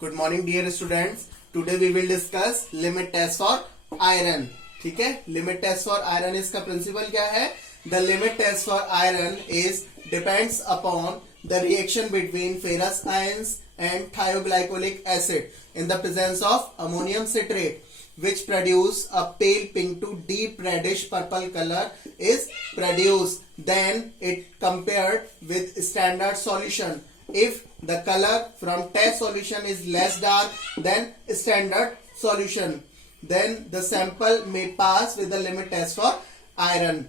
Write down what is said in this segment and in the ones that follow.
Good morning dear students. Today we will discuss limit test for iron. ठीक है, limit test for iron इसका principle क्या है? The limit test for iron is depends upon the reaction between ferrous ions and thioglycolic acid in the presence of ammonium citrate which produce a pale pink to deep reddish purple color is produced. Then it compared with standard solution. If the color from test solution is less dark than standard solution, then the sample may pass with the limit test for iron.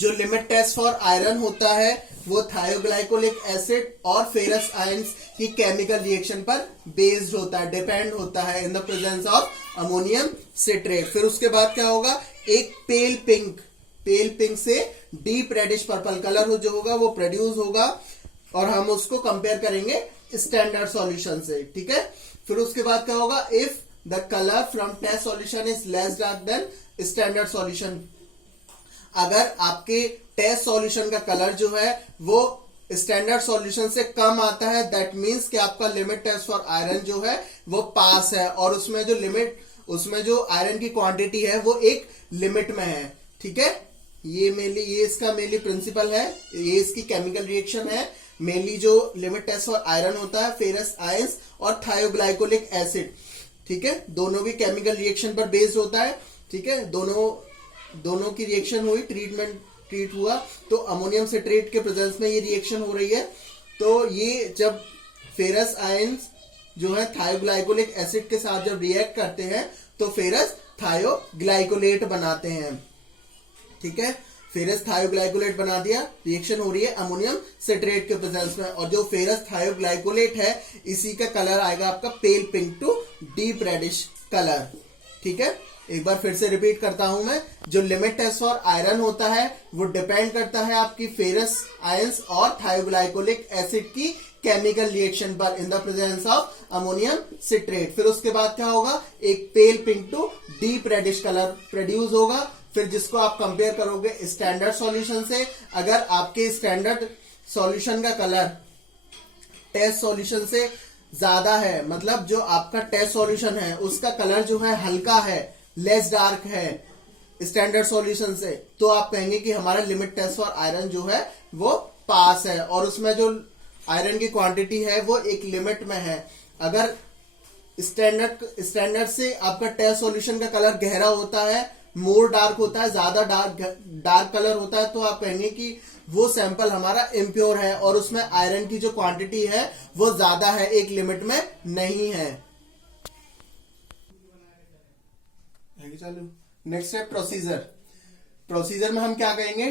जो limit test for iron होता है वो थायोग्लाइकोलिक acid और ferrous ions की chemical reaction पर based होता है, depend होता है इन the presence of ammonium citrate. फिर उसके बाद क्या होगा? एक पेल पिंक से डीप रेडिश पर्पल कलर जो होगा वो प्रोड्यूस होगा और हम उसको कंपेयर करेंगे स्टैंडर्ड सॉल्यूशन से। ठीक है, फिर उसके बाद क्या होगा? If the colour from test solution is less dark than standard solution, अगर आपके टेस्ट सॉल्यूशन का कलर जो है वो स्टैंडर्ड सॉल्यूशन से कम आता है, दैट मींस कि आपका लिमिट टेस्ट फॉर आयरन जो है वो पास है और उसमें जो आयरन की क्वांटिटी है वो एक लिमिट में है। ठीक है, ये इसका मेनली प्रिंसिपल है, ये इसकी केमिकल रिएक्शन है। मेनली जो लिमिट टेस्ट फॉर आयरन होता है फेरस आयंस और थायोग्लाइकोलिक एसिड, ठीक है, दोनों भी केमिकल रिएक्शन पर बेस्ड होता है। ठीक है, दोनों की रिएक्शन हुई, ट्रीट हुआ तो अमोनियम सिट्रेट के प्रेजेंस में ये रिएक्शन हो रही है। तो ये जब फेरस आयंस जो है थायोग्लाइकोलिक एसिड के साथ जब रिएक्ट करते हैं तो फेरस थायोग्लाइकोलेट बनाते हैं। ठीक है, फेरस थायोग्लाइकोलेट बना दिया, रिएक्शन हो रही है अमोनियम सिट्रेट के प्रेजेंस में और जो फेरस थायोग्लाइकोलेट है इसी का कलर आएगा आपका pale pink to deep reddish colour. ठीक है, एक बार फिर से रिपीट करता हूं मैं, जो लिमिट टेस्ट फॉर आयरन होता है वो डिपेंड करता है आपकी फेरस आयंस और थायोग्लाइकोलिक एसिड की केमिकल रिएक्शन पर in the presence of ammonium citrate. फिर उसके बाद क्या होगा? एक pale pink to deep reddish colour produce होगा, फिर जिसको आप कंपेयर करोगे स्टैंडर्ड सॉल्यूशन से। अगर आपके स्टैंडर्ड सॉल्यूशन का कलर टेस्ट सॉल्यूशन से ज्यादा है, मतलब जो आपका टेस्ट सॉल्यूशन है उसका कलर जो है हल्का है, लेस डार्क है स्टैंडर्ड सॉल्यूशन से, तो आप कहेंगे कि हमारा लिमिट टेस्ट फॉर आयरन जो है वो पास है और उसमें जो आयरन की क्वांटिटी है वो एक लिमिट में है। अगर स्टैंडर्ड से आपका टेस्ट सॉल्यूशन का कलर गहरा होता है, मोर डार्क होता है, ज्यादा डार्क कलर होता है, तो आप कहेंगे कि वो सैंपल हमारा इम्प्योर है और उसमें आयरन की जो क्वांटिटी है वो ज्यादा है, एक लिमिट में नहीं है। नेक्स्ट है प्रोसीजर में हम क्या करेंगे?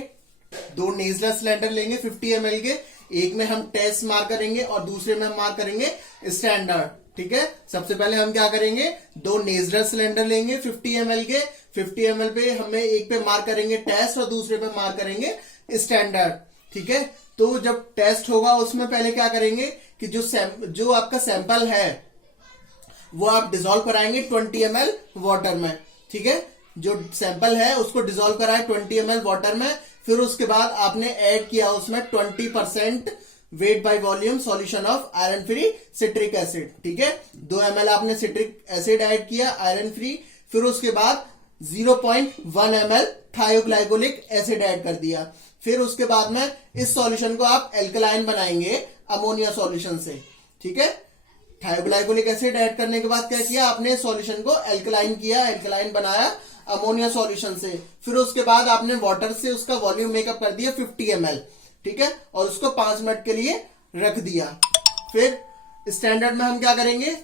दो नेजलर सिलेंडर लेंगे 50 ml के, एक में हम टेस्ट मार्क करेंगे और दूसरे में हम मार्क करेंगे स्टैंडर्ड। ठीक है, सबसे पहले हम क्या करेंगे? दो नेजलर सिलेंडर लेंगे 50 ml के, 50 ml पे हमें एक पे मार्क करेंगे टेस्ट और दूसरे पे मार्क करेंगे स्टैंडर्ड। ठीक है, तो जब टेस्ट होगा उसमें पहले क्या करेंगे कि जो आपका सैंपल है वो आप डिसॉल्व कराएंगे 20 ml वाटर में। ठीक है, जो सैंपल है उसको डिसॉल्व कराए 20 ml वाटर में, फिर उसके बाद आपने ऐड किया उसमें 20% weight by volume solution of iron free citric acid. ठीक है, 2 ml आपने सिट्रिक एसिड ऐड किया आयरन फ्री, फिर उसके बाद 0.1 ml थायोग्लाइकोलिक एसिड ऐड कर दिया। फिर उसके बाद में इस सॉल्यूशन को आप एल्कलाइन बनाएंगे अमोनिया सॉल्यूशन से। ठीक है, थायोग्लाइकोलिक एसिड ऐड करने के बाद क्या किया आपने? सॉल्यूशन को एल्कलाइन किया, एल्कलाइन बनाया अमोनिया सॉल्यूशन से। फिर उसके बाद आपने वाटर से उसका वॉल्यूम मेकअप कर दिया 50 ml। ठीक है, और उसको 5 मिनट के लिए रख दिया। फिर स्टैंडर्ड में हम क्या करेंगे?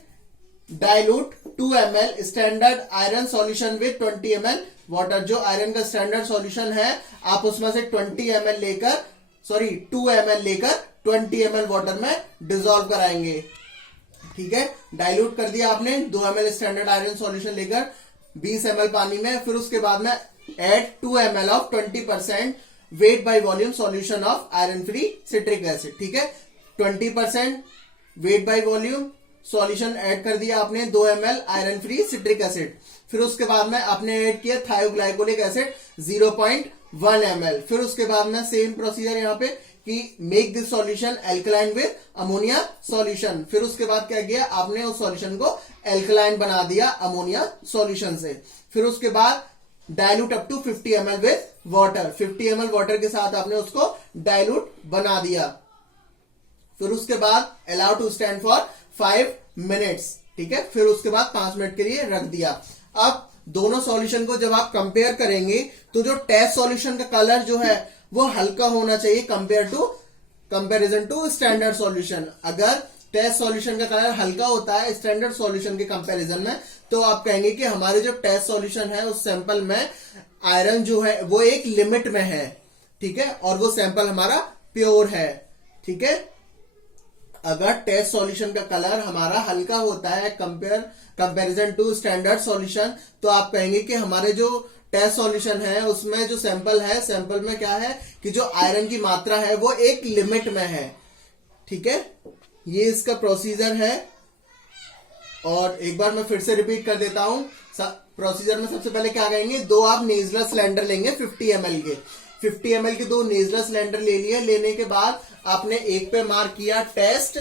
Dilute 2 ml standard iron solution with 20 ml water. जो आयरन का स्टैंडर्ड सॉल्यूशन है आप उसमें से 2 ml लेकर 20 ml वाटर में डिसॉल्व कराएंगे। ठीक है, डाइल्यूट कर दिया आपने 2 ml स्टैंडर्ड आयरन सॉल्यूशन लेकर 20 ml पानी में, फिर उसके बाद में add 2 ml of 20% weight by volume solution of iron free citric acid. ठीक है, 20% weight by volume solution add कर दिया आपने 2 ml iron free citric acid. फिर उसके बाद में आपने ऐड किया थायोग्लाइकोलिक एसिड 0.1 ml। फिर उसके बाद में सेम प्रोसीजर यहाँ पे कि make this solution alkaline with ammonia solution. फिर उसके बाद क्या किया आपने, उस सॉल्यूशन को एल्कलाइन बना दिया अमोनिया सॉल्यूशन से। फिर उसके बाद dilute up to 50 ml with water, 50 ml water के साथ आपने उसको डाइल्यूट बना दिया। फिर उसके बाद allow to stand for 5 minutes, ठीक है। फिर उसके बाद 5 मिनट के लिए रख दिया। अब दोनों सॉल्यूशन को जब आप कंपेयर करेंगे तो जो टेस्ट सॉल्यूशन का कलर जो है वो हल्का होना चाहिए कंपेरिजन टू स्टैंडर्ड सॉल्यूशन। अगर टेस्ट सॉल्यूशन का कलर हल्का होता है स्टैंडर्ड सॉल्यूशन के कंपैरिजन में, तो आप कहेंगे कि हमारे जो टेस्ट सॉल्यूशन है उस सैंपल में आयरन जो है वो एक लिमिट में है, ठीक है, और वो सैंपल हमारा प्योर है, ठीक है। अगर टेस्ट सॉल्यूशन का कलर हमारा हल्का होता है कंपैरिजन टू स्टैंडर्ड सॉल्यूशन, तो आप कहेंगे कि हमारे जो टेस्ट सॉल्यूशन है उसमें जो सैंपल है, सैंपल में क्या है कि जो आयरन की मात्रा है वो एक लिमिट में है, ठीक है। ये इसका प्रोसीजर है, और एक बार मैं फिर से रिपीट कर देता हूं। प्रोसीजर में सबसे पहले क्या करेंगे, दो आप नेजलर सिलेंडर लेंगे 50 ml के, 50 ml के दो नेजलर सिलेंडर ले लिए। लेने के बाद आपने एक पे मार्क किया टेस्ट,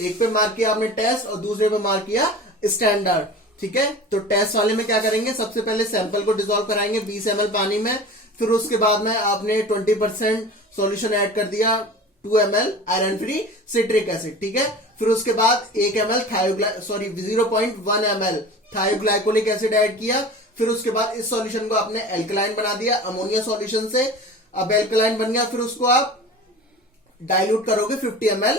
एक पे मार्क किया आपने टेस्ट और दूसरे पे मार्क किया स्टैंडर्ड, ठीक है। तो टेस्ट वाले में क्या करेंगे, सबसे पहले सैंपल को डिसॉल्व कराएंगे 20 ml पानी में। फिर उसके बाद में आपने 20% सॉल्यूशन ऐड कर दिया 2 ml iron free citric acid, ठीक है। फिर उसके बाद 1 ml 0.1 ml थायोग्लाइकोलिक एसिड ऐड किया। फिर उसके बाद इस सॉल्यूशन को आपने एल्कलाइन बना दिया अमोनिया सॉल्यूशन से। अब एल्कलाइन बन गया, फिर उसको आप डाइल्यूट करोगे 50 ml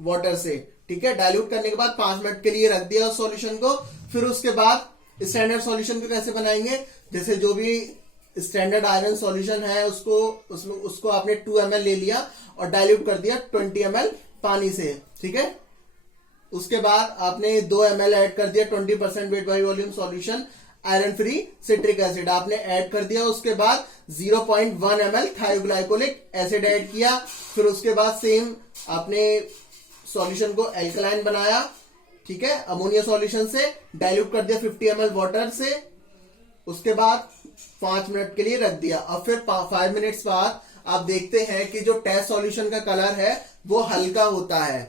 वाटर से, ठीक है। डाइल्यूट करने के बाद 5 मिनट के लिए रख दिया उस सॉल्यूशन को। फिर उसके बाद स्टैंडर्ड सॉल्यूशन को कैसे बनाएंगे, जैसे जो भी स्टैंडर्ड आयरन सॉल्यूशन है उसको आपने 2 ml ले लिया और डाइल्यूट कर दिया 20 ml पानी से, ठीक है। उसके बाद आपने 2 ml ऐड कर दिया 20% weight by volume solution iron free citric acid आपने ऐड कर दिया। उसके बाद 0.1 ml थायोग्लाइकोलिक एसिड ऐड किया। फिर उसके बाद सेम आपने सॉल्यूशन को एल्कलाइन बनाया, ठीक है, अमोनिया सॉल्यूशन से डाइल्यूट कर दिया 50 ml वाटर से। उसके बाद 5 मिनट के लिए रख दिया। अब फिर 5 मिनट्स बाद आप देखते हैं कि जो टेस्ट सॉल्यूशन का कलर है वो हल्का होता है,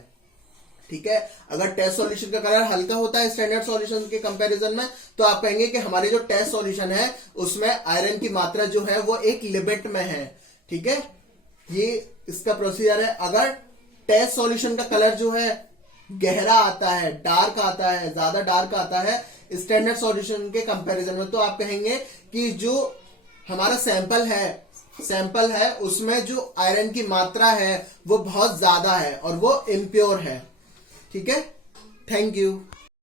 ठीक है। अगर टेस्ट सॉल्यूशन का कलर हल्का होता है स्टैंडर्ड सॉल्यूशन के कंपैरिजन में, तो आप कहेंगे कि हमारे जो टेस्ट सॉल्यूशन है उसमें आयरन की मात्रा जो है वो एक लिमिट में है, ठीक है। ये इसका प्रोसीजर है। अगर टेस्ट सॉल्यूशन का कलर जो है गहरा आता है, डार्क आता है, ज्यादा डार्क आता है स्टैंडर्ड सॉल्यूशन के कंपैरिजन में, तो आप कहेंगे कि जो हमारा सैंपल है उसमें जो आयरन की मात्रा है वो बहुत ज्यादा है और वो इम्प्योर है, ठीक है। Thank you.